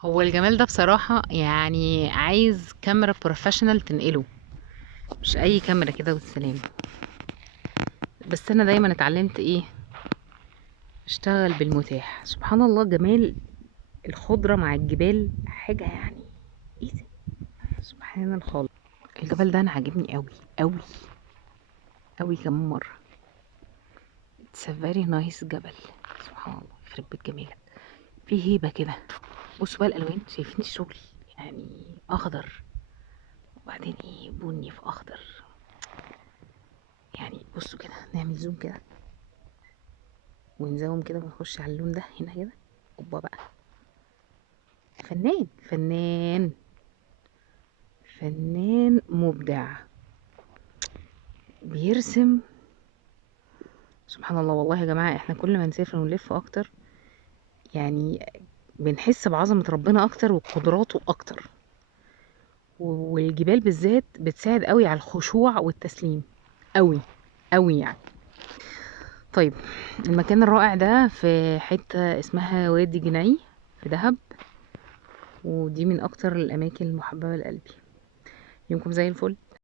هو الجمال ده بصراحة يعني عايز كاميرا بروفيشنال تنقله، مش اي كاميرا كده والسلام. بس انا دايما اتعلمت ايه، اشتغل بالمتاح. سبحان الله، جمال الخضرة مع الجبال حاجة يعني. ايه ده، سبحان الخالق. الجبل ده انا عاجبني قوي قوي قوي كمان مرة. It's a very nice جبل. سبحان الله، يخرب بيت جمالك. فيه هيبة كده. بصوا بقى الالوان، شايفين الشغل؟ يعني اخضر، وبعدين ايه، بني في اخضر. يعني بصوا كده، نعمل زوم كده ونزوم كده ونخش على اللون ده هنا كده. اوبا بقى، فنان فنان فنان مبدع، بيرسم. سبحان الله والله يا جماعة، احنا كل ما نسافر ونلف اكتر يعني بنحس بعظمة ربنا اكتر وقدراته اكتر. والجبال بالذات بتساعد قوي على الخشوع والتسليم، قوي قوي يعني. طيب، المكان الرائع ده في حتة اسمها وادي جناي في دهب، ودي من اكتر الاماكن المحببة لقلبي. يومكم زي الفل.